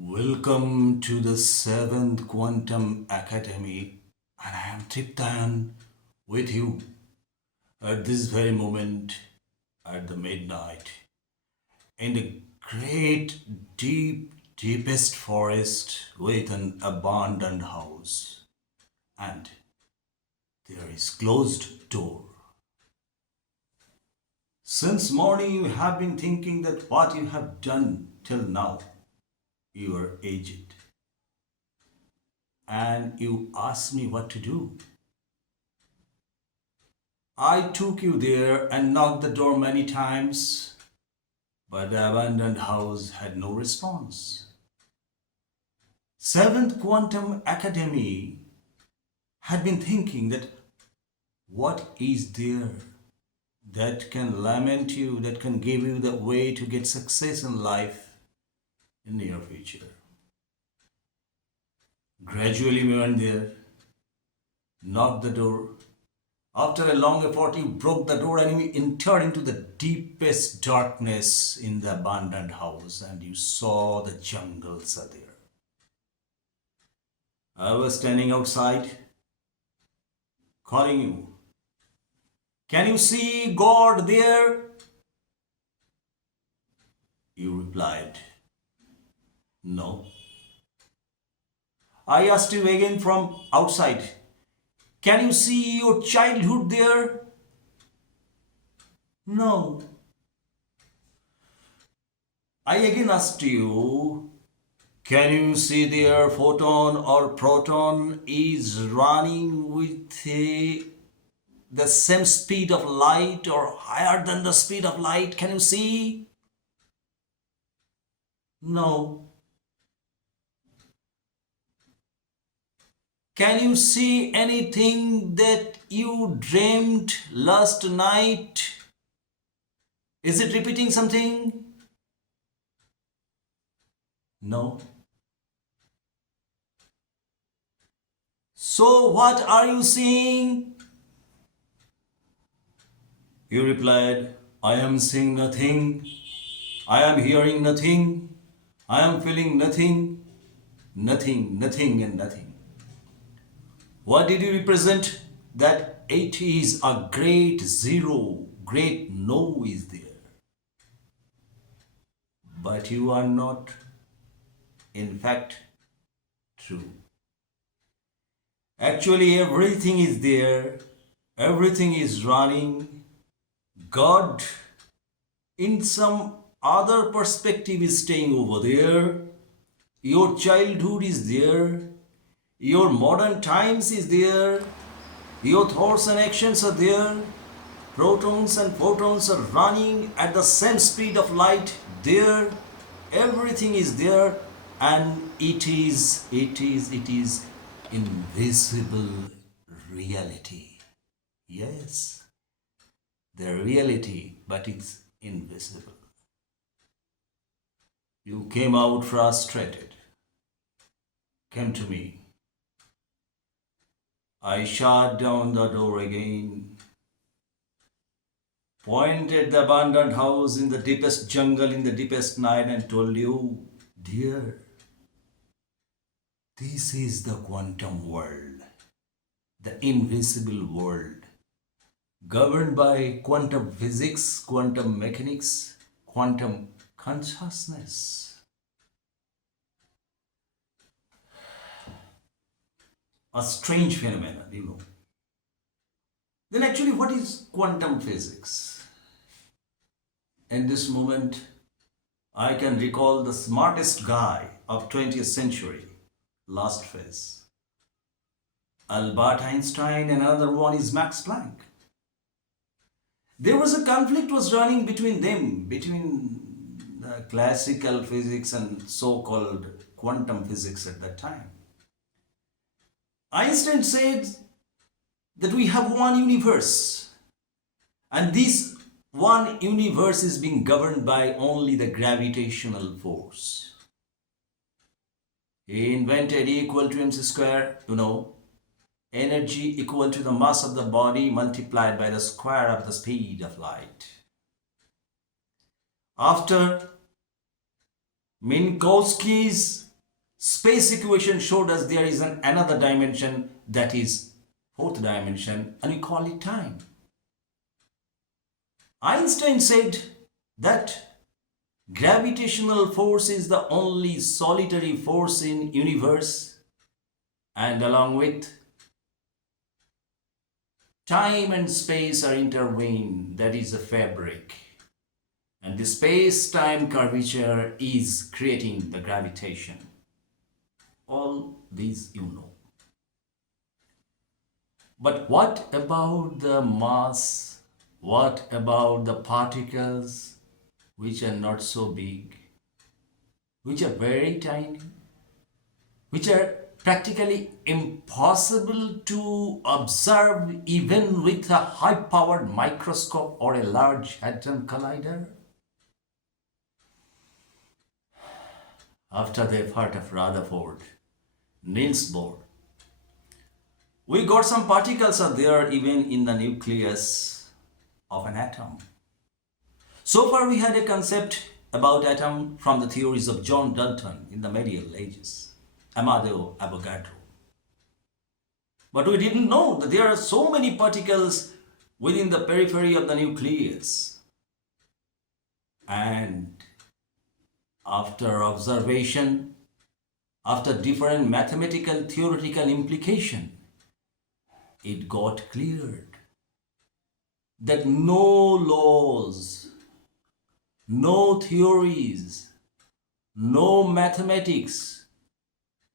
Welcome to the 7th Quantum Academy, and I am Triptan with you at this very moment at the midnight in the great, deepest forest with an abandoned house, and there is closed door. Since morning, you have been thinking that what you have done till now, you are aged, and you ask me what to do. I took you there and knocked the door many times, but the abandoned house had no response. Seventh Quantum Academy had been thinking that what is there that can lament you, that can give you the way to get success in life in near future. Gradually we went there, knocked the door. After a long effort, you broke the door and you entered into the deepest darkness in the abandoned house, and you saw the jungles are there. I was standing outside calling you. Can you see God there? You replied, no. I asked you again from outside, can you see your childhood there? No. I again asked you, can you see their photon or proton is running with the same speed of light or higher than the speed of light? Can you see? No. Can you see anything that you dreamed last night? Is it repeating something? No. So what are you seeing? You replied, I am seeing nothing. I am hearing nothing. I am feeling nothing. Nothing, and nothing. What did you represent? That it is a great zero, great no is there. But you are not, in fact, true. Actually, everything is there, everything is running. God, in some other perspective, is staying over there. Your childhood is there. Your modern times is there. Your thoughts and actions are there. Protons and photons are running at the same speed of light there. Everything is there, and it is invisible reality. Yes, the reality, but it's invisible. You came out frustrated, came to me. I shut down the door again, pointed the abandoned house in the deepest jungle in the deepest night, and told you, dear, this is the quantum world, the invisible world, governed by quantum physics, quantum mechanics, quantum consciousness. A strange phenomenon. Then actually, what is quantum physics? In this moment, I can recall the smartest guy of 20th century, last phase. Albert Einstein, and another one is Max Planck. There was a conflict was running between them, between classical physics and so-called quantum physics at that time. Einstein said that we have one universe, and this one universe is being governed by only the gravitational force. He invented E equal to mc square, energy equal to the mass of the body multiplied by the square of the speed of light. After Minkowski's Space equation showed us there is another dimension, that is fourth dimension, and we call it time. Einstein said that gravitational force is the only solitary force in universe, and along with time and space are intertwined, that is the fabric. And the space-time curvature is creating the gravitation. All these you know. But what about the mass? What about the particles which are not so big, which are very tiny, which are practically impossible to observe even with a high-powered microscope or a large hadron collider? After the effort of Rutherford, Niels Bohr, we got some particles are there even in the nucleus of an atom. So far we had a concept about atom from the theories of John Dalton in the medieval ages, Amadeo Avogadro. But we didn't know that there are so many particles within the periphery of the nucleus. And after observation, after different mathematical theoretical implication, it got cleared that no laws, no theories, no mathematics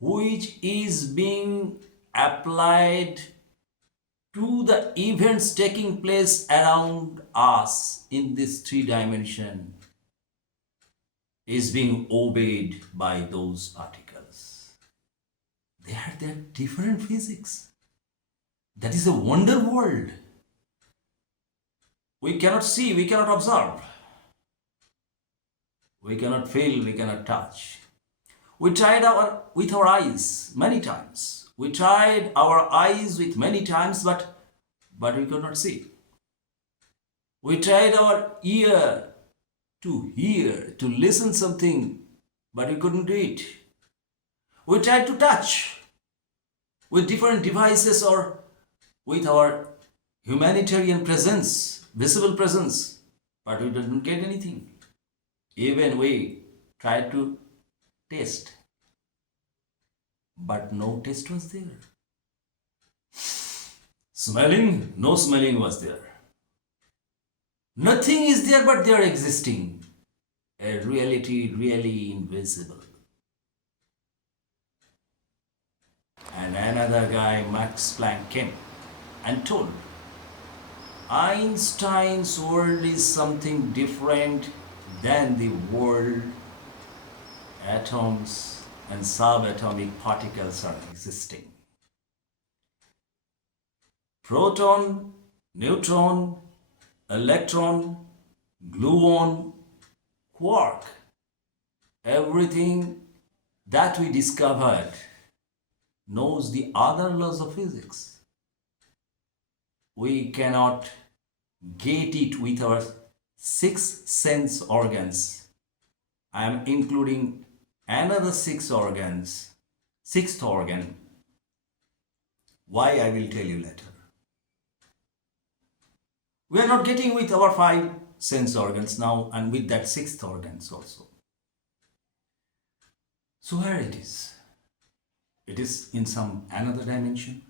which is being applied to the events taking place around us in this three dimension is being obeyed by those particles. They are their different physics. That is a wonder world. We cannot see, we cannot observe. We cannot feel, we cannot touch. We tried with our eyes many times. We tried our eyes with many times, but we could not see. We tried our ear to hear, to listen something, but we couldn't do it. We tried to touch with different devices or with our humanitarian presence, visible presence, but we didn't get anything. Even we tried to taste, but no taste was there. Smelling, no smelling was there. Nothing is there but they are existing. A reality really invisible. And another guy, Max Planck, came and told Einstein's world is something different than the world atoms and subatomic particles are existing. Proton, neutron, electron, gluon, quark, everything that we discovered knows the other laws of physics. We cannot get it with our six sense organs. I am including another sixth organ. Why, I will tell you later. We are not getting with our five sense organs now and with that sixth organs also. So where it is? It is in some another dimension?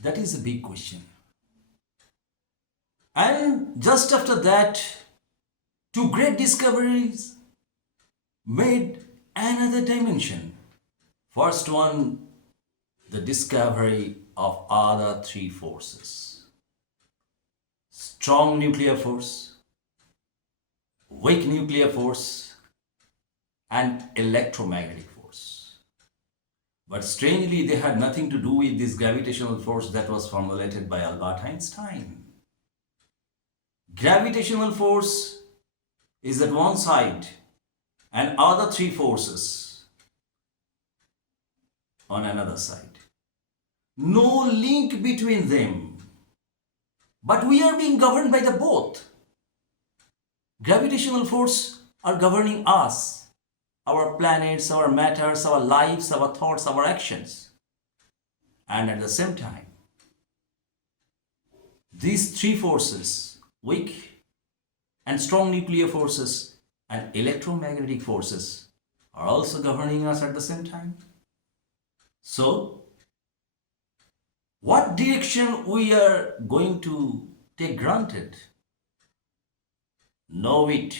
That is a big question. And just after that, two great discoveries made another dimension. First one, the discovery of other three forces. Strong nuclear force, weak nuclear force, and electromagnetic force. But strangely, they had nothing to do with this gravitational force that was formulated by Albert Einstein. Gravitational force is at one side and other three forces on another side. No link between them. But we are being governed by the both. Gravitational force are governing us. our planets, our matters, our lives, our thoughts, our actions. And at the same time, these three forces, weak and strong nuclear forces and electromagnetic forces, are also governing us at the same time. So, what direction we are going to take granted? Know it.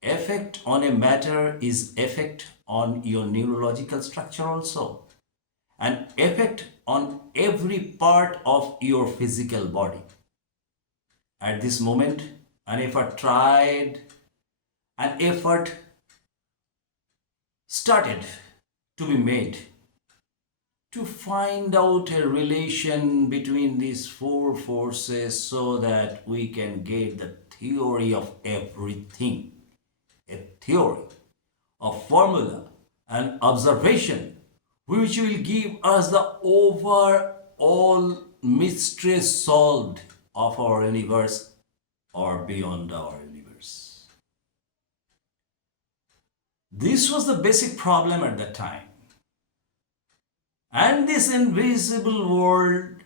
Effect on a matter is effect on your neurological structure also, and effect on every part of your physical body. At this moment, an effort started to be made to find out a relation between these four forces so that we can get the theory of everything, a theory, a formula, an observation which will give us the overall mystery solved of our universe or beyond our universe. This was the basic problem at that time. And this invisible world,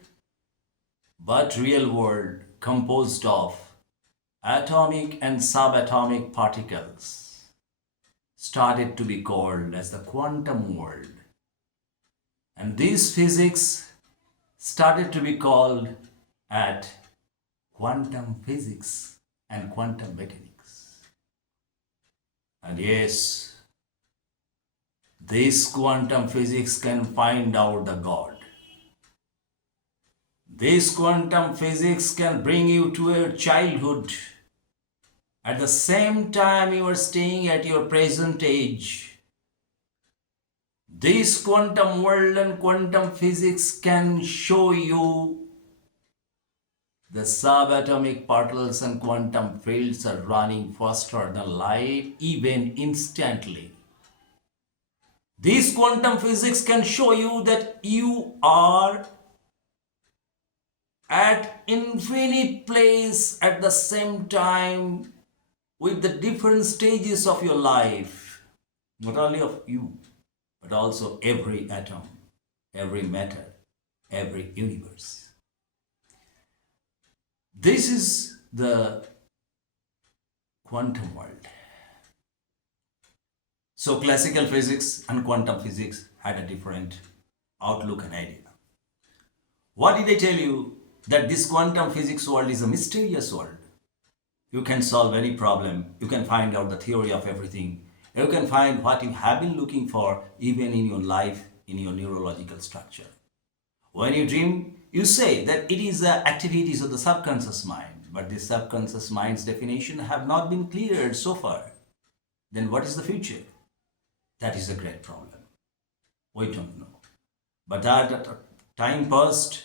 but real world, composed of atomic and subatomic particles, started to be called as the quantum world. And this physics started to be called at quantum physics and quantum mechanics. And yes, this quantum physics can find out the God. This quantum physics can bring you to your childhood. At the same time, you are staying at your present age. This quantum world and quantum physics can show you the subatomic particles and quantum fields are running faster than light, even instantly. This quantum physics can show you that you are at infinite place at the same time with the different stages of your life, not only of you, but also every atom, every matter, every universe. This is the quantum world. So classical physics and quantum physics had a different outlook and idea. What did I tell you? That this quantum physics world is a mysterious world. You can solve any problem. You can find out the theory of everything. You can find what you have been looking for even in your life, in your neurological structure. When you dream, you say that it is the activities of the subconscious mind, but the subconscious mind's definition have not been cleared so far. Then what is the future? That is a great problem. We don't know. But as time passed,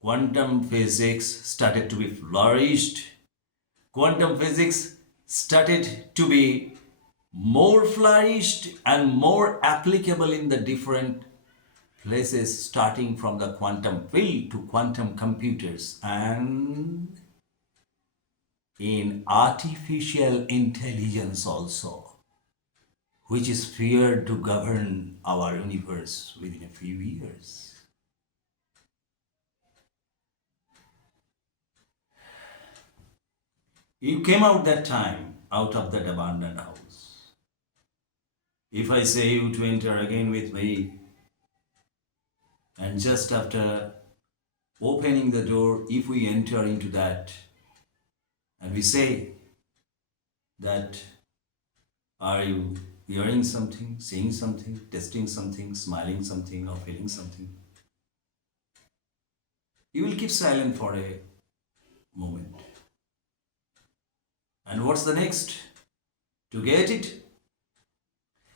quantum physics started to be flourished. Quantum physics started to be more flourished and more applicable in the different places, starting from the quantum field to quantum computers and in artificial intelligence also, which is feared to govern our universe within a few years. You came out that time out of that abandoned house. If I say you to enter again with me, and just after opening the door, if we enter into that, and we say that, are you hearing something, seeing something, testing something, smiling something, or feeling something? You will keep silent for a moment. And what's the next? To get it,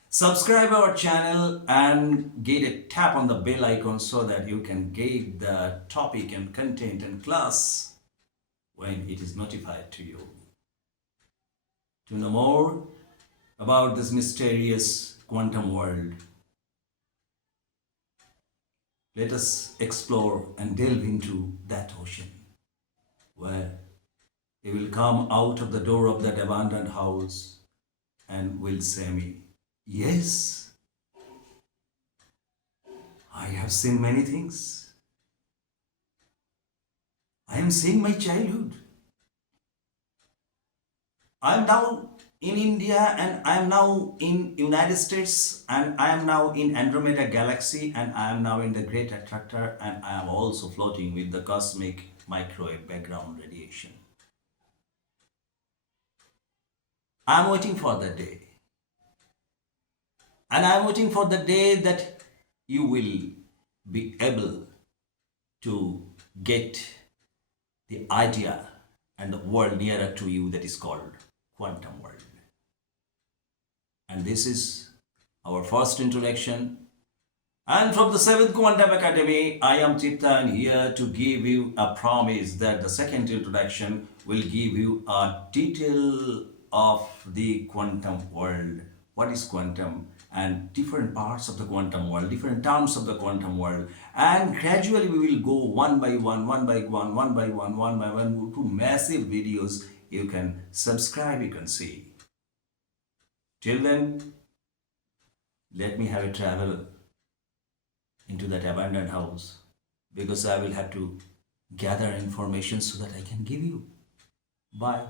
subscribe our channel and get a tap on the bell icon so that you can get the topic and content and class when it is notified to you. To know more about this mysterious quantum world, let us explore and delve into that ocean where he will come out of the door of that abandoned house and will say me, Yes, I have seen many things. I am seeing my childhood. I am now in India and I am now in United States and I am now in Andromeda Galaxy and I am now in the Great Attractor and I am also floating with the cosmic microwave background radiation. I am waiting for that day. And I am waiting for the day that you will be able to get the idea and the world nearer to you that is called quantum world. And this is our first introduction. And from the 7th Quantum Academy, I am Chitta here to give you a promise that the second introduction will give you a detail of the quantum world. What is quantum? And different parts of the quantum world, different terms of the quantum world. And gradually we will go one by one, one by one, one by one, one by one to massive videos. You can subscribe, you can see. Till then, let me have a travel into that abandoned house because I will have to gather information so that I can give you. Bye.